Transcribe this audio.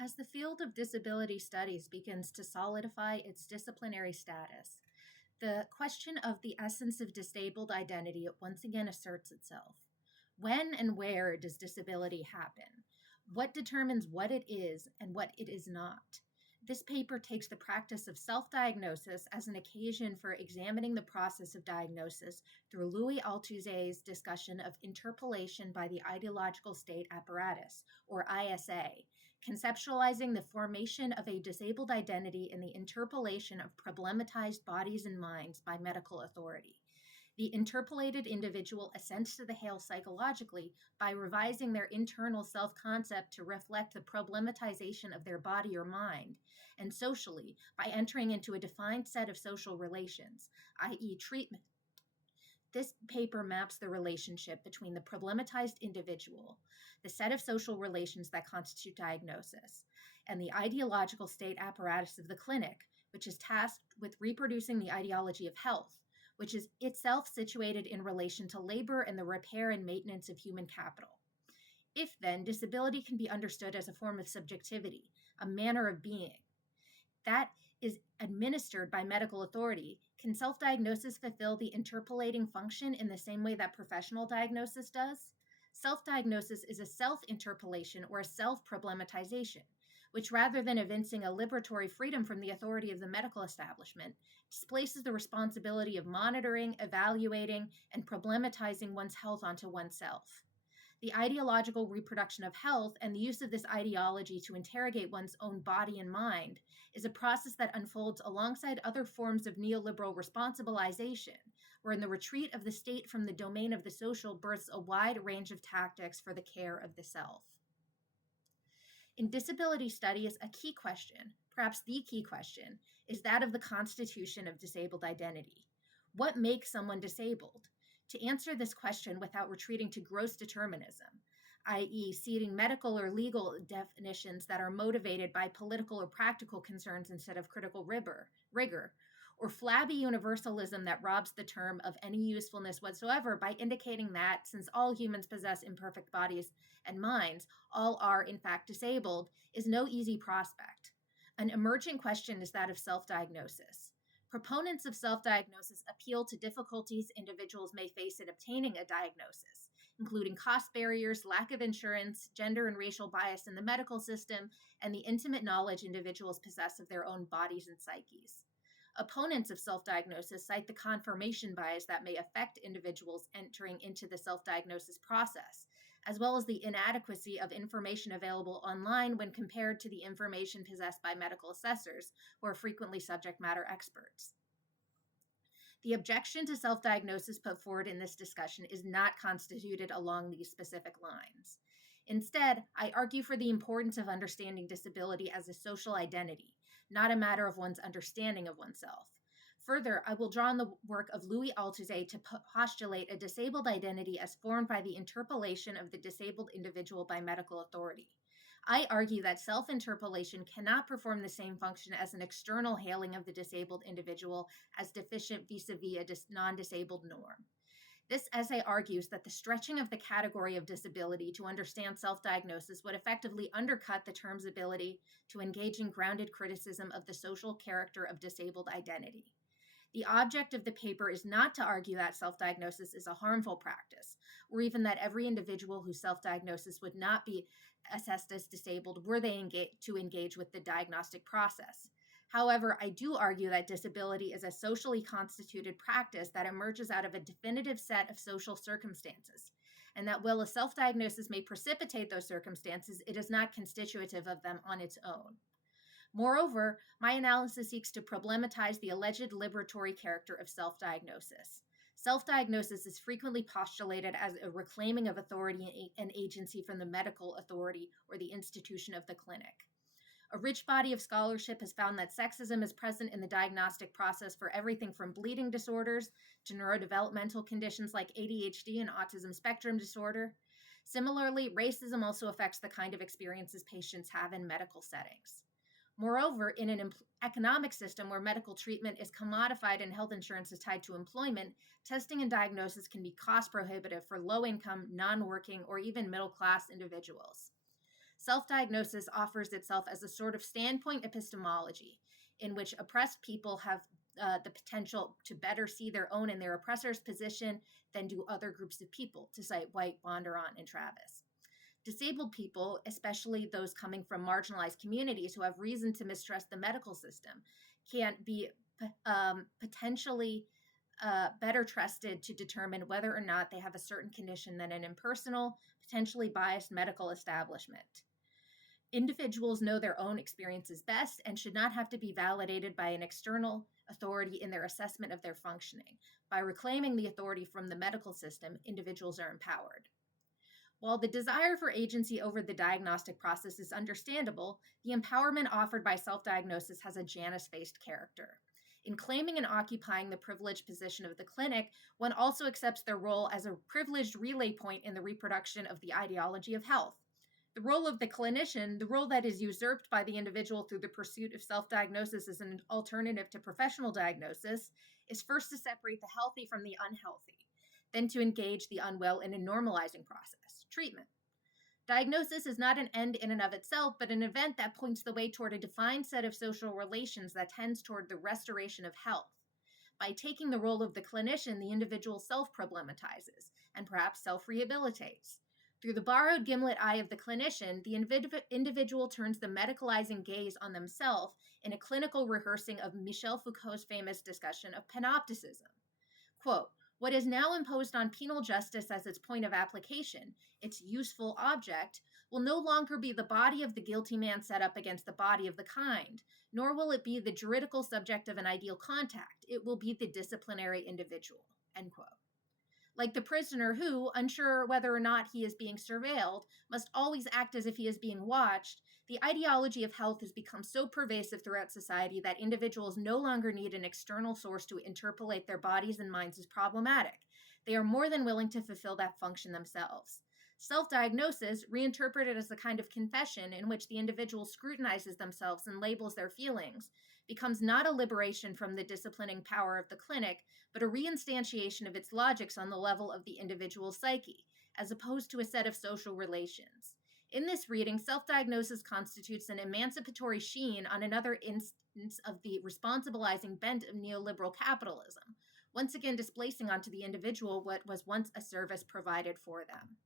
As the field of disability studies begins to solidify its disciplinary status, the question of the essence of disabled identity once again asserts itself. When and where does disability happen? What determines what it is and what it is not? This paper takes the practice of self-diagnosis as an occasion for examining the process of diagnosis through Louis Althusser's discussion of interpolation by the ideological state apparatus, or ISA, conceptualizing the formation of a disabled identity in the interpolation of problematized bodies and minds by medical authority. The interpolated individual ascends to the Hale psychologically by revising their internal self-concept to reflect the problematization of their body or mind, and socially by entering into a defined set of social relations, i.e. treatment. This paper maps the relationship between the problematized individual, the set of social relations that constitute diagnosis, and the ideological state apparatus of the clinic, which is tasked with reproducing the ideology of health, which is itself situated in relation to labor and the repair and maintenance of human capital. If, then, disability can be understood as a form of subjectivity, a manner of being, that is administered by medical authority, can self-diagnosis fulfill the interpolating function in the same way that professional diagnosis does? Self-diagnosis is a self-interpolation or a self-problematization, which rather than evincing a liberatory freedom from the authority of the medical establishment, displaces the responsibility of monitoring, evaluating, and problematizing one's health onto oneself. The ideological reproduction of health and the use of this ideology to interrogate one's own body and mind is a process that unfolds alongside other forms of neoliberal responsibilization, wherein the retreat of the state from the domain of the social births a wide range of tactics for the care of the self. In disability studies, a key question, perhaps the key question, is that of the constitution of disabled identity. What makes someone disabled? To answer this question without retreating to gross determinism, i.e., ceding medical or legal definitions that are motivated by political or practical concerns instead of critical rigor, or flabby universalism that robs the term of any usefulness whatsoever by indicating that, since all humans possess imperfect bodies and minds, all are in fact disabled, is no easy prospect. An emerging question is that of self-diagnosis. Proponents of self-diagnosis appeal to difficulties individuals may face in obtaining a diagnosis, including cost barriers, lack of insurance, gender and racial bias in the medical system, and the intimate knowledge individuals possess of their own bodies and psyches. Opponents of self-diagnosis cite the confirmation bias that may affect individuals entering into the self-diagnosis process, as well as the inadequacy of information available online when compared to the information possessed by medical assessors, who are frequently subject matter experts. The objection to self-diagnosis put forward in this discussion is not constituted along these specific lines. Instead, I argue for the importance of understanding disability as a social identity, not a matter of one's understanding of oneself. Further, I will draw on the work of Louis Althusser to postulate a disabled identity as formed by the interpolation of the disabled individual by medical authority. I argue that self-interpolation cannot perform the same function as an external hailing of the disabled individual as deficient vis-a-vis a non-disabled norm. This essay argues that the stretching of the category of disability to understand self-diagnosis would effectively undercut the term's ability to engage in grounded criticism of the social character of disabled identity. The object of the paper is not to argue that self-diagnosis is a harmful practice, or even that every individual whose self-diagnosis would not be assessed as disabled were they to engage with the diagnostic process. However, I do argue that disability is a socially constituted practice that emerges out of a definitive set of social circumstances, and that while a self-diagnosis may precipitate those circumstances, it is not constitutive of them on its own. Moreover, my analysis seeks to problematize the alleged liberatory character of self-diagnosis. Self-diagnosis is frequently postulated as a reclaiming of authority and agency from the medical authority or the institution of the clinic. A rich body of scholarship has found that sexism is present in the diagnostic process for everything from bleeding disorders to neurodevelopmental conditions like ADHD and autism spectrum disorder. Similarly, racism also affects the kind of experiences patients have in medical settings. Moreover, in an economic system where medical treatment is commodified and health insurance is tied to employment, testing and diagnosis can be cost prohibitive for low-income, non-working, or even middle-class individuals. self-diagnosis offers itself as a sort of standpoint epistemology in which oppressed people have the potential to better see their own and their oppressor's position than do other groups of people, to cite White, Bondurant, and Travis. Disabled people, especially those coming from marginalized communities who have reason to mistrust the medical system, can be potentially better trusted to determine whether or not they have a certain condition than an impersonal, potentially biased medical establishment. Individuals know their own experiences best and should not have to be validated by an external authority in their assessment of their functioning. By reclaiming the authority from the medical system, individuals are empowered. While the desire for agency over the diagnostic process is understandable, the empowerment offered by self-diagnosis has a Janus-based character. In claiming and occupying the privileged position of the clinic, one also accepts their role as a privileged relay point in the reproduction of the ideology of health. The role of the clinician, the role that is usurped by the individual through the pursuit of self-diagnosis as an alternative to professional diagnosis, is first to separate the healthy from the unhealthy, then to engage the unwell in a normalizing process, treatment. Diagnosis is not an end in and of itself, but an event that points the way toward a defined set of social relations that tends toward the restoration of health. By taking the role of the clinician, the individual self-problematizes and perhaps self-rehabilitates. Through the borrowed gimlet eye of the clinician, the individual turns the medicalizing gaze on themselves in a clinical rehearsing of Michel Foucault's famous discussion of panopticism. Quote, "What is now imposed on penal justice as its point of application, its useful object, will no longer be the body of the guilty man set up against the body of the kind, nor will it be the juridical subject of an ideal contact. It will be the disciplinary individual." End quote. Like the prisoner who, unsure whether or not he is being surveilled, must always act as if he is being watched, the ideology of health has become so pervasive throughout society that individuals no longer need an external source to interpolate their bodies and minds as problematic. They are more than willing to fulfill that function themselves. Self-diagnosis, reinterpreted as a kind of confession in which the individual scrutinizes themselves and labels their feelings, becomes not a liberation from the disciplining power of the clinic, but a reinstantiation of its logics on the level of the individual psyche, as opposed to a set of social relations. In this reading, self-diagnosis constitutes an emancipatory sheen on another instance of the responsibilizing bent of neoliberal capitalism, once again displacing onto the individual what was once a service provided for them.